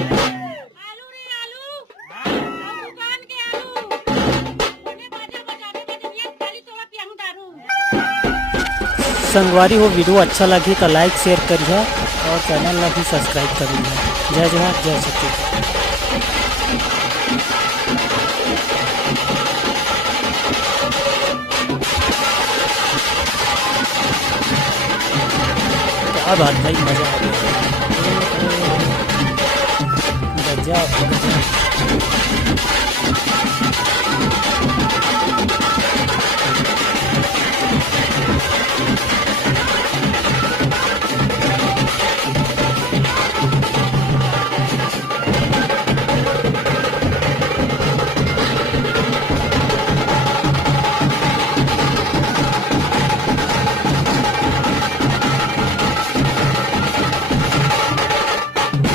आलू रे आलू और दुकान के आलू उन्हें बाजा बजाने के दिन ये खाली तोड़ा पियाहू दारू। संगवारी हो वीडियो अच्छा लगी तो लाइक शेयर करिए और चैनल ला भी सब्सक्राइब करिए। जय जोहार जय सती। क्या बात भाई, मजा आ गया। गजब गजब।